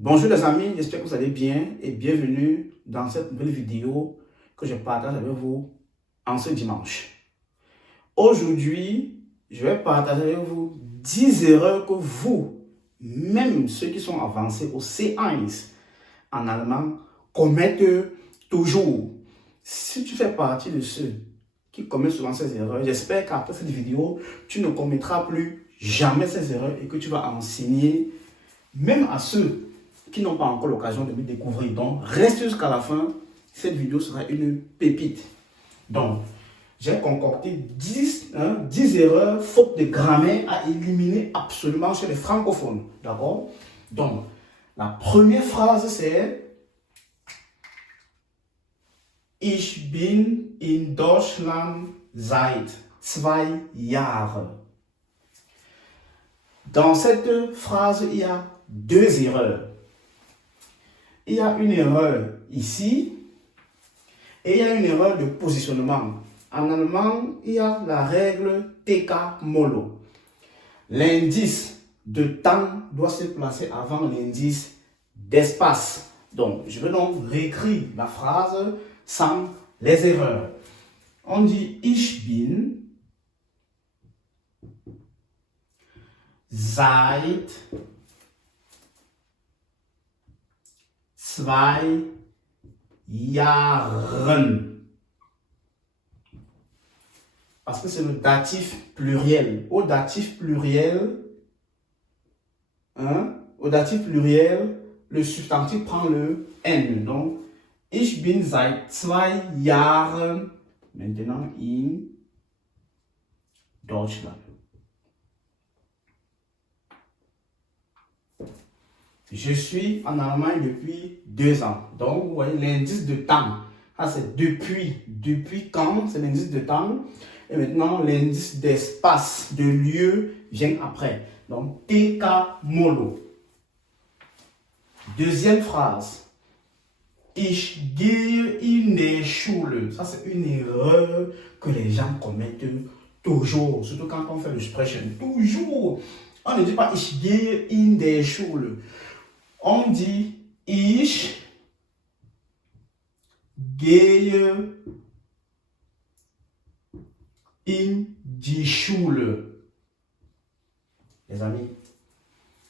Bonjour les amis, j'espère que vous allez bien et bienvenue dans cette nouvelle vidéo que je partage avec vous en ce dimanche. Aujourd'hui, je vais partager avec vous 10 erreurs que vous, même ceux qui sont avancés au C1 en allemand, commettent toujours. Si tu fais partie de ceux qui commettent souvent ces erreurs, j'espère qu'après cette vidéo, tu ne commettras plus jamais ces erreurs et que tu vas enseigner même à ceux qui n'ont pas encore l'occasion de me découvrir. Donc, reste jusqu'à la fin. Cette vidéo sera une pépite. Donc, j'ai concocté 10 erreurs, fautes de grammaire à éliminer absolument chez les francophones. D'accord? Donc, la première phrase, c'est Ich bin in Deutschland seit 2 Jahren. Dans cette phrase, il y a 2 erreurs. Il y a une erreur ici et il y a une erreur de positionnement. En allemand, il y a la règle TK Molo. L'indice de temps doit se placer avant l'indice d'espace. Donc, je vais donc réécrire la phrase sans les erreurs. On dit Ich bin seit 2 Jahren. Parce que c'est le datif pluriel. Au datif pluriel, le substantif prend le N. Donc, ich bin seit 2 Jahren maintenant in Deutschland. Je suis en Allemagne depuis 2 ans. Donc, vous voyez l'indice de temps. Ça, c'est depuis. Depuis quand, c'est l'indice de temps. Et maintenant, l'indice d'espace, de lieu, vient après. Donc, TK Molo. Deuxième phrase. Ich gehe in der Schule. Ça, c'est une erreur que les gens commettent toujours. Surtout quand on fait le Sprechen. Toujours. On ne dit pas Ich gehe in der Schule. On dit Ich gehe in die Schule. Les amis,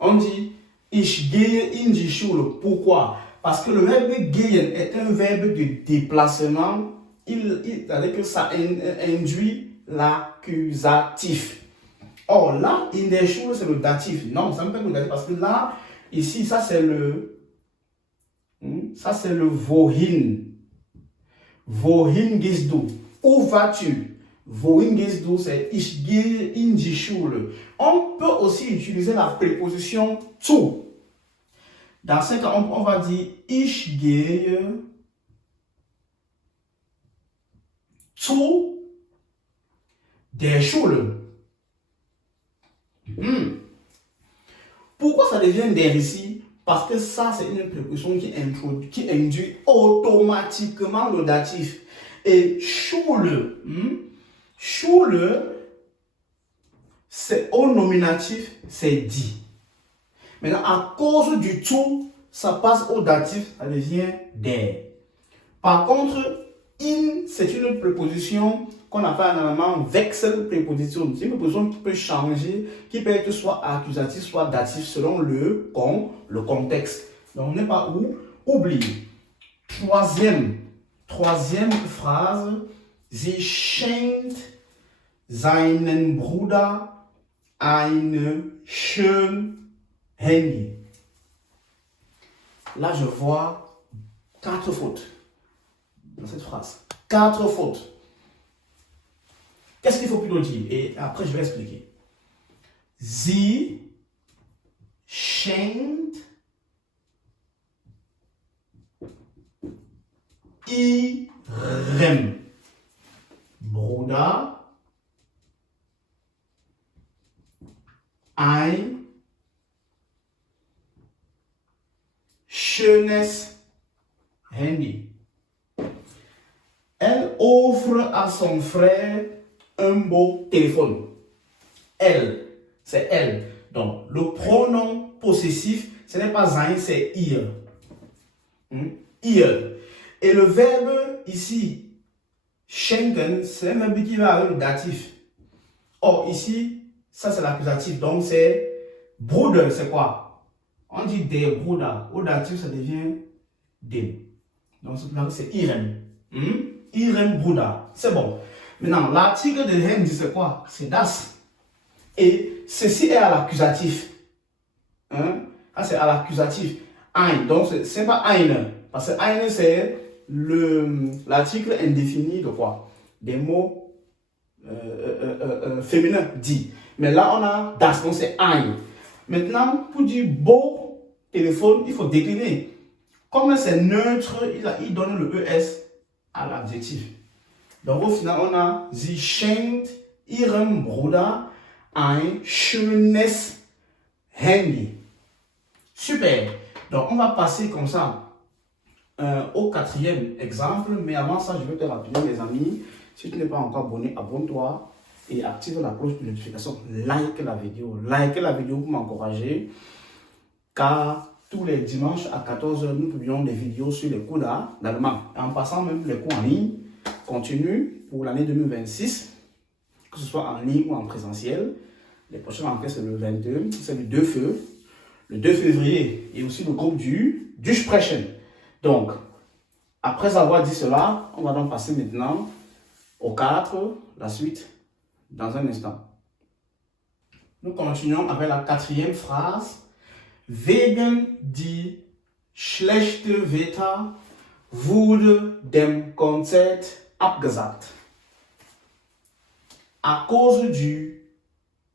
on dit Ich gehe in die Schule. Pourquoi? Parce que le verbe gehen est un verbe de déplacement. C'est-à-dire que ça induit l'accusatif. Or là, in der Schule, c'est le datif. Non, ça ne peut pas le datif parce que là, ici, ça c'est le wohin. Wohin gehst du? Où vas-tu? Wohin gehst du, c'est ich gehe in die Schule. On peut aussi utiliser la préposition zu. Dans ce cas, on va dire ich gehe zu der Schule. Pourquoi ça devient der ici? Parce que ça, c'est une préposition qui induit automatiquement le datif. Et Schule, Schule, c'est au nominatif, c'est dit. Maintenant, à cause du tout, ça passe au datif, ça devient der. Par contre, in, c'est une préposition qu'on appelle en allemand Wechselpräposition. C'est une préposition qui peut changer, qui peut être soit accusatif, soit datif selon le contexte. Donc, on n'est pas où oublier. Troisième phrase. Sie schenkt seinen Bruder ein schönes Handy. Là, je vois 4 fautes dans cette phrase. 4 fautes. Qu'est-ce qu'il faut plutôt dire? Et après, je vais expliquer. Sie schenkt ihrem Bruder ein schönes Handy. Elle offre à son frère un beau téléphone. Elle, c'est elle. Donc, le pronom possessif, Ce n'est pas sein, c'est ir. Ir. Et le verbe ici, schenken, c'est un verbe qui va avec le datif. Or, ici, ça c'est l'accusatif. Donc, c'est Bruder, c'est quoi? On dit der Bruder. Au datif, ça devient dem. Donc, c'est Irem. Irem Bruder. C'est bon. Maintenant, l'article de Hem dit c'est quoi? C'est das. Et ceci est à l'accusatif. Ah, c'est à l'accusatif. Ein. Donc, c'est pas eine. Parce que eine, c'est l'article indéfini de quoi? Des mots féminins dits. Mais là, on a das. Donc, c'est ein. Maintenant, pour dire beau téléphone, il faut décliner. Comme c'est neutre, il donne le ES à l'adjectif. Donc, au final, on a Sie schenkt ihrem Bruder ein schönes Handy. Super. Donc, on va passer comme ça au quatrième exemple. Mais avant ça, je vais te rappeler, mes amis, si tu n'es pas encore abonné, abonne-toi et active la cloche de notification. Like la vidéo. Like la vidéo pour m'encourager. Car tous les dimanches à 14h, nous publions des vidéos sur les cours d'allemand. En passant même les cours en ligne continue pour l'année 2026, que ce soit en ligne ou en présentiel. Les prochaines enquêtes, c'est le 22, c'est le 2 feu. Le 2 février, et aussi le groupe du Sprechen. Donc, après avoir dit cela, on va donc passer maintenant au 4, la suite, dans un instant. Nous continuons avec la quatrième phrase. Wegen die schlechte Wetter wurde dem Konzert abgesagt. À cause du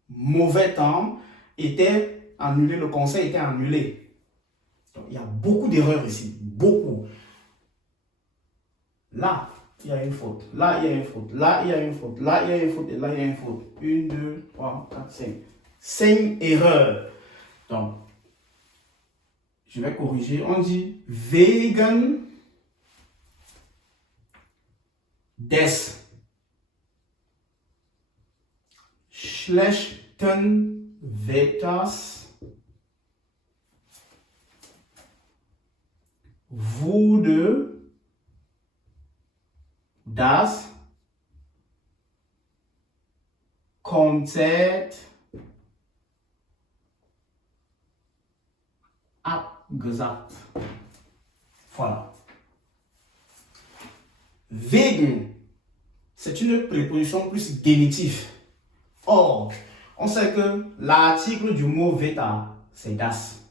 mauvais temps, était annulé, le concert était annulé. Donc, il y a beaucoup d'erreurs ici, beaucoup. Là, il y a une faute. Là, il y a une faute. Là, il y a une faute. Là, il y a une faute. Et là, il y a une faute. 1, 2, 3, 4, 5. 5 erreurs. Donc, je vais corriger. On dit wegen des schlechten Wetters wurde das Konzert abgesagt. Voilà. Wegen, c'est une préposition plus génitive. Or, on sait que l'article du mot Wetter, c'est das.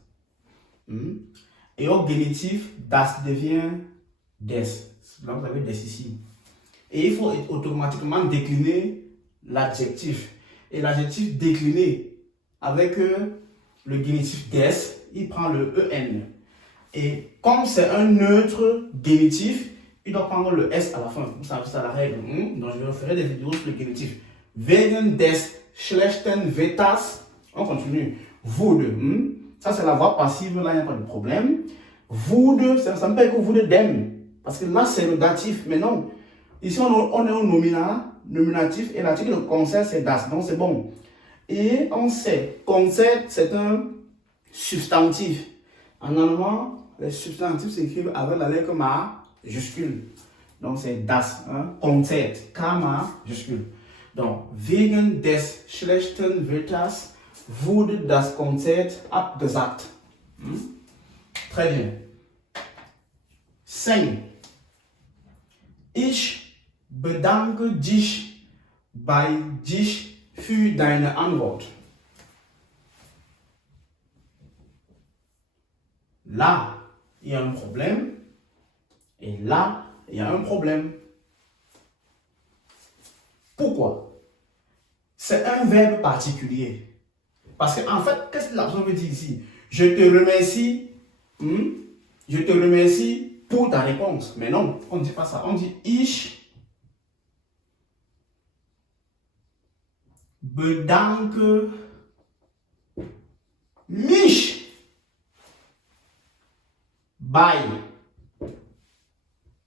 Et au génitif, das devient des. Là, vous avez des ici. Et il faut automatiquement décliner l'adjectif. Et l'adjectif décliné avec le génitif des, il prend le en. Et comme c'est un neutre génitif, il doit prendre le s à la fin. Vous savez, c'est la règle. Donc, je vais faire des vidéos sur le génitif. Wegen des schlechten Wetters. On continue. Wurde. Ça, c'est la voix passive. Là, il n'y a pas de problème. Wurde, ça me fait que wurde dem. Parce que là, c'est le datif. Mais non. Ici, on est au nominatif. Et l'article de concert, c'est das. Donc, c'est bon. Et on sait, concert, c'est un substantif. En allemand, les substantifs s'écrivent avec la lettre majuscule. Donc, c'est das. Concert. K majuscule. Donc, wegen des schlechten Wetters wurde das Konzert abgesagt. Très bien. 5. Ich bedanke dich bei dich für deine Antwort. Là, il y a un problème. Et là, il y a un problème. Pourquoi? C'est un verbe particulier. Parce qu'en fait, qu'est-ce que la personne veut dire ici? Je te remercie. Je te remercie pour ta réponse. Mais non, on ne dit pas ça. On dit ich bedanke mich bei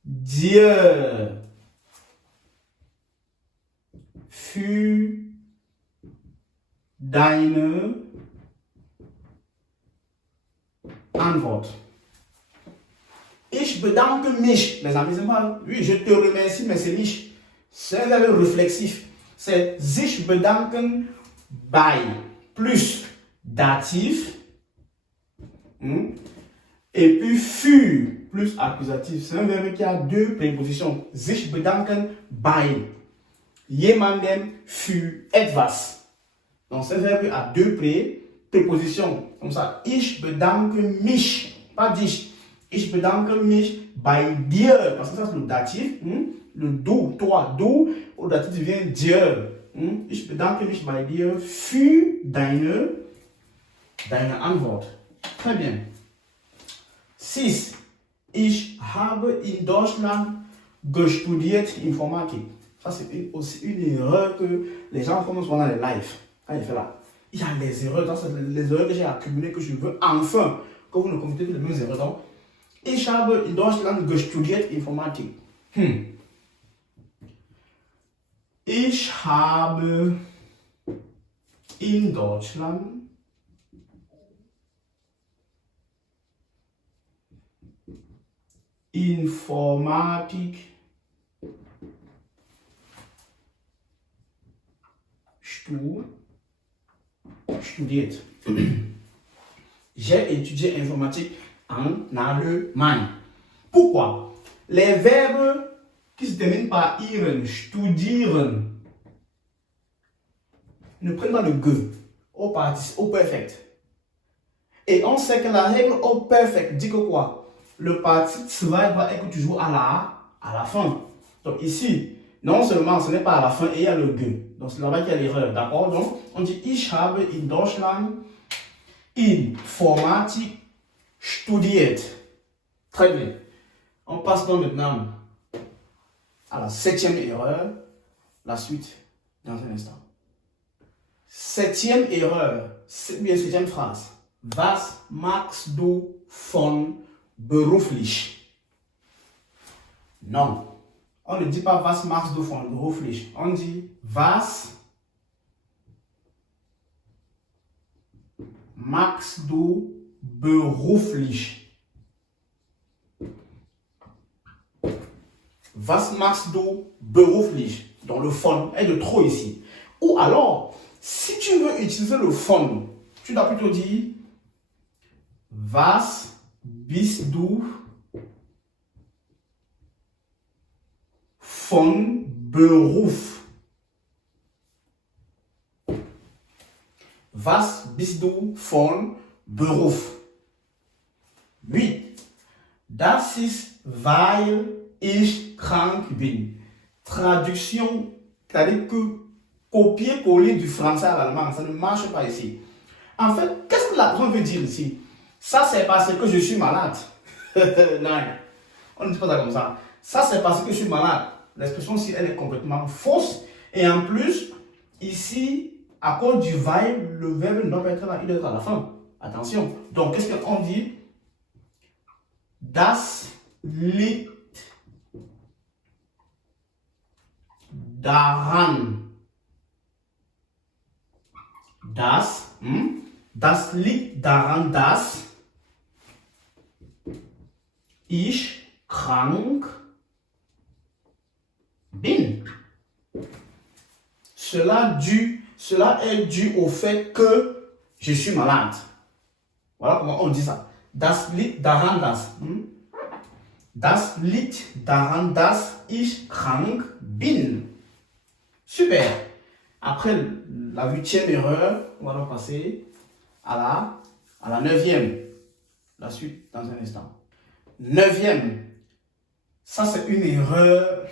dir für deine Antwort. Ich bedanke mich. Les amis, c'est mal. Oui, je te remercie, mais c'est mich. C'est un verbe réflexif. C'est sich bedanken bei plus datif. Et puis für plus accusatif. C'est un verbe qui a deux prépositions. Sich bedanken bei jemandem für etwas. Donc, ce verbe a deux prépositions. Comme ça, ich bedanke mich. Pas dich. Ich bedanke mich bei dir. Parce que ça, c'est le datif. Le du, toi, du. Au datif vient dir. Ich bedanke mich bei dir für deine Antwort. Très bien. 6. Ich habe in Deutschland studiert Informatik. Ça, c'est aussi une erreur que les gens font souvent dans les lives. Quand il fait là, il y a les erreurs. Ça, c'est les erreurs que j'ai accumulées que je veux enfin que vous ne commettez plus les mêmes erreurs. Donc, ich habe in Deutschland studiert Informatik. Ich habe in Deutschland Informatik studiert. J'ai étudié informatique en Allemagne. Pourquoi? Les verbes qui se terminent par ihren, studieren, ne prennent pas le ge au perfect. Et on sait que la règle au perfect dit que quoi? Le participe doit être toujours à la fin. Donc ici, non seulement ce n'est pas à la fin et il y a le ge. Donc c'est là-bas qu'il y a l'erreur. D'accord? Donc on dit ich habe in Deutschland Informatik studiert. Très bien. On passe donc maintenant à la 7e erreur. La suite dans un instant. 7e erreur, 7e phrase. Was machst du von beruflich? Non. On ne dit pas was machst du von beruflich. On dit was machst du beruflich? Was machst du beruflich? Donc le von est de trop ici. Ou alors, si tu veux utiliser le von, tu dois plutôt dire was bist du von Beruf? Was bist du von Beruf? 8. Das ist, weil ich krank bin. Traduction, c'est-à-dire que copier-coller du français à l'allemand, ça ne marche pas ici. En fait, qu'est-ce que la personne veut dire ici? Ça, c'est parce que je suis malade. Non, on ne dit pas ça comme ça. Ça, c'est parce que je suis malade. L'expression ici, elle est complètement fausse. Et en plus, ici, à cause du weil, le verbe ne doit pas être là, il doit être à la fin. Attention. Donc, qu'est-ce qu'on dit? Das liegt daran. Das liegt daran, dass ich krank bin. Cela est dû au fait que je suis malade. Voilà comment on dit ça. Das liegt daran, dass. Das liegt daran, dass ich krank bin. Super. Après la 8e erreur, on va donc passer à la 9e. La suite dans un instant. 9e. Ça, c'est une erreur.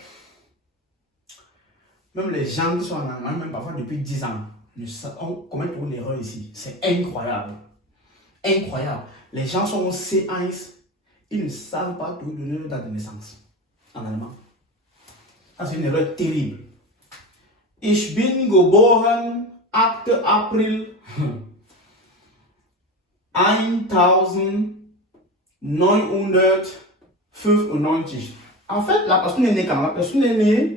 Même les gens qui sont en Allemagne, même parfois depuis 10 ans, on commet une erreur ici. C'est incroyable. Incroyable. Les gens sont au C1, ils ne savent pas tout donner leur date de naissance en allemand. Ça, c'est une erreur terrible. Ich bin geboren 8. April 1995. En fait, la personne est née quand? La personne est née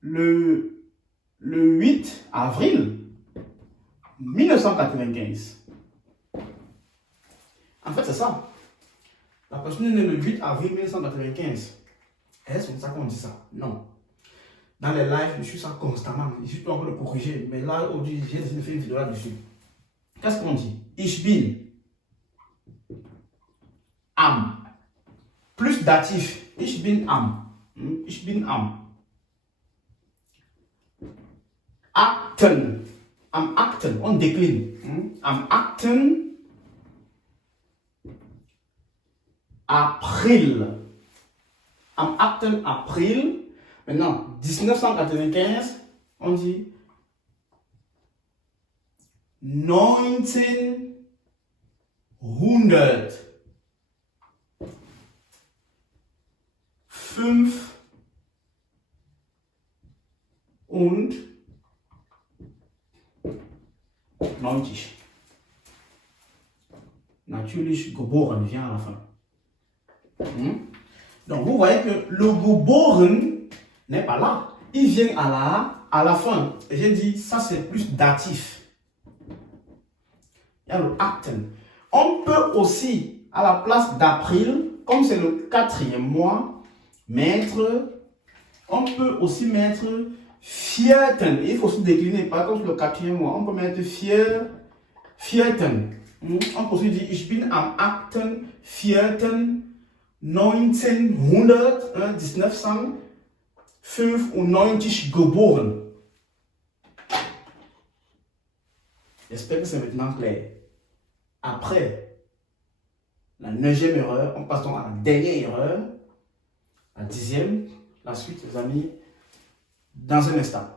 le 8 avril 1995. En fait, c'est ça. La personne est née le 8 avril 1995. Est-ce comme ça qu'on dit ça? Non. Dans les lives, je suis ça constamment. Je suis pas en train de corriger. Mais là, aujourd'hui, j'ai décidé de faire une vidéo là-dessus. Qu'est-ce qu'on dit? Ich bin am. Plus datif. Ich bin am. Ich bin am. Akten. Am Akten. On décline. Am Akten. April. Am Akten April. Maintenant, 1995, on dit 1900 5 und 90. Natürlich geboren vient à la fin. Donc vous voyez que le geboren n'est pas là. Il vient à la fin. Et j'ai dit, ça c'est plus datif. Il y a le acten. On peut aussi, à la place d'april, comme c'est le 4e mois, on peut aussi mettre vierten. Il faut se décliner, par exemple le 4e mois, on peut mettre vierten. On peut aussi dire, ich bin am 8.4. 1995 geboren. J'espère que c'est maintenant clair. Après la 9e erreur, on passe donc à la dernière erreur, la 10e, la suite, les amis, dans un instant.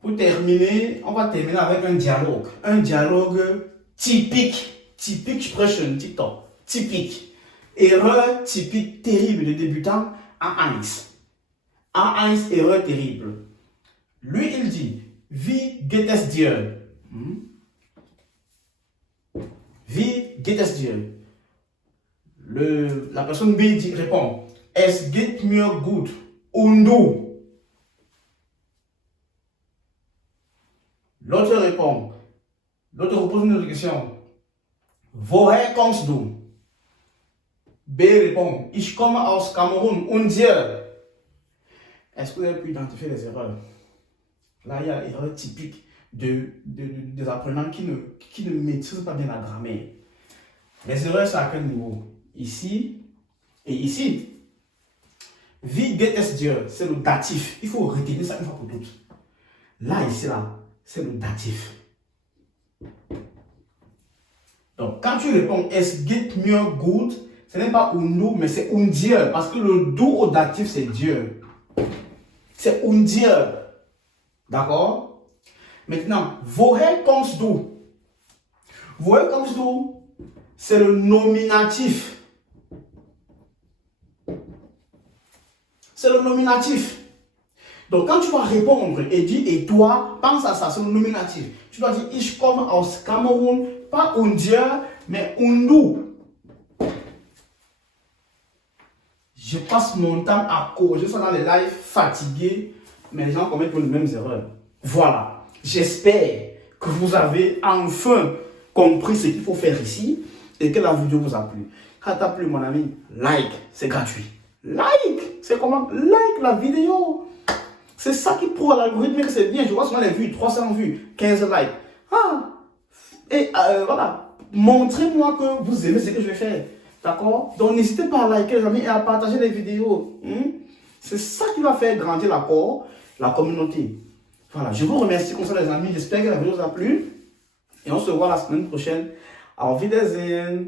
Pour terminer, on va terminer avec un dialogue. Un dialogue typique. Typique, Sprechen, TikTok. Typique. Erreur typique terrible de débutant A1. A1, erreur terrible. Lui, il dit, wie geht es dir? Wie geht es dir? La personne B répond, es geht mir gut. Und du? L'autre répond, l'autre repose une autre question. Woher kommst du? B répond, ich komme aus Cameroun. Und dir? Est-ce que vous avez pu identifier les erreurs? Là, il y a l'erreur typique des apprenants qui ne maîtrisent pas bien la grammaire. Les erreurs, c'est à quel niveau? Ici et ici. Wie geht es dir? C'est le datif. Il faut retenir ça une fois pour toutes. Là, ici, là, c'est le datif. Donc, quand tu réponds es geht mir gut, ce n'est pas undu, mais c'est undir. Parce que le du au datif, c'est Dieu. C'est undir. D'accord? Maintenant, woher kommst du? Woher kommst du? C'est le nominatif. C'est le nominatif. Donc, quand tu vas répondre et dire et toi, pense à ça, c'est le nominatif. Tu dois dire ich komme aus Cameroun, pas undir, mais undu. Je passe mon temps à corriger ça dans les lives fatigués, mais les gens commettent les mêmes erreurs. Voilà. J'espère que vous avez enfin compris ce qu'il faut faire ici et que la vidéo vous a plu. Quand t'as plu, mon ami, like, c'est gratuit. Like, c'est comment? Like la vidéo. C'est ça qui prouve à l'algorithme que c'est bien. Je vois souvent les vues, 300 vues, 15 likes. Et voilà, montrez-moi que vous aimez ce que je vais faire. D'accord? Donc n'hésitez pas à liker les amis et à partager les vidéos. C'est ça qui va faire grandir la communauté. Voilà, je vous remercie comme ça les amis. J'espère que la vidéo vous a plu. Et on se voit la semaine prochaine. Auf Wiedersehen.